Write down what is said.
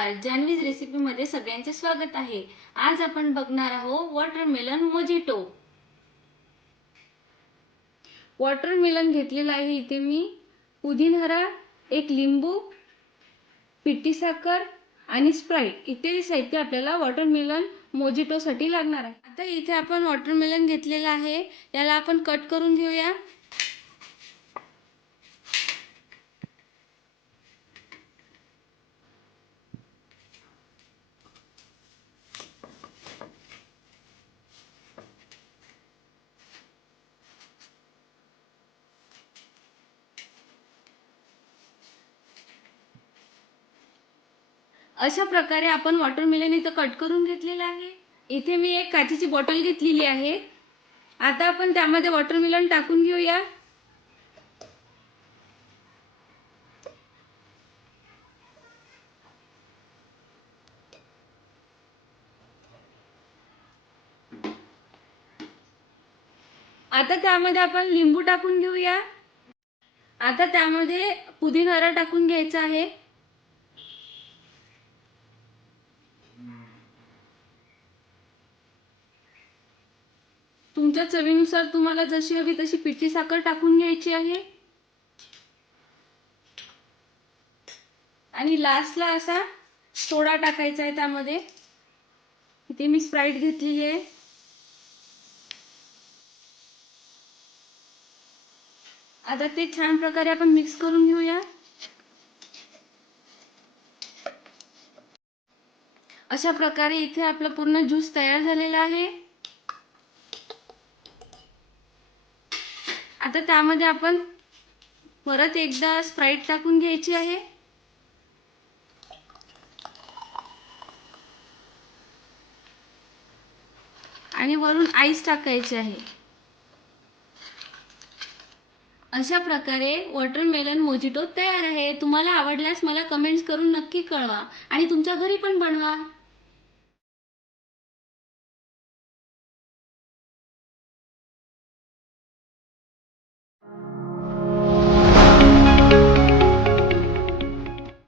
नमस्कार, जान्हवीज रेसिपीमध्ये सगळ्यांचे स्वागत आहे। आज आपण बघणार आहोत वॉटरमेलन मोजिटो। वॉटरमेलन घेतलेला आहे इथे मी, पुदिना, एक लिंबू, पिठी साखर आणि स्प्राइट इत्यादी साहित्य आपल्याला वॉटरमेलन मोजिटो साठी लागणार आहे। आता इथे आपण वॉटरमेलन घेतलेला आहे, याला आपण कट करून घेऊया। अशा प्रकारे आपण वॉटरमेलन इथे कट करून घेतलेला आहे। इथे मी एक काचेची बॉटल घेतलेली आहे। आता आपण त्यामध्ये वॉटरमेलन टाकून घेऊया। आता त्यामध्ये आपण लिंबू टाकून घेऊया। आता त्यामध्ये पुदिना टाकून घ्यायचा आहे। तुमच्या चवीनुसार तुम्हाला जशी हवी तशी पिठी साखर टाकून घ्यायची आहे। आणि लास्टला असा सोडा टाकायचा आहे त्यामध्ये। इथे मी स्प्राइट घेतली आहे। आता ते छान प्रकारे आपण मिक्स करून घेऊया। अशा प्रकारे इथे आपला पूर्ण ज्यूस तयार झालेला आहे। आता त्यामध्ये आपण परत एकदा स्प्राइट टाकून घ्यायची आहे। आणि वरून आईस टाकायचे आहे। अशा प्रकारे वॉटरमेलन मोजिटो तयार आहे। तुम्हाला आवडल्यास मला कमेंट्स करून नक्की कळवा आणि तुमच्या घरी पण बनवा।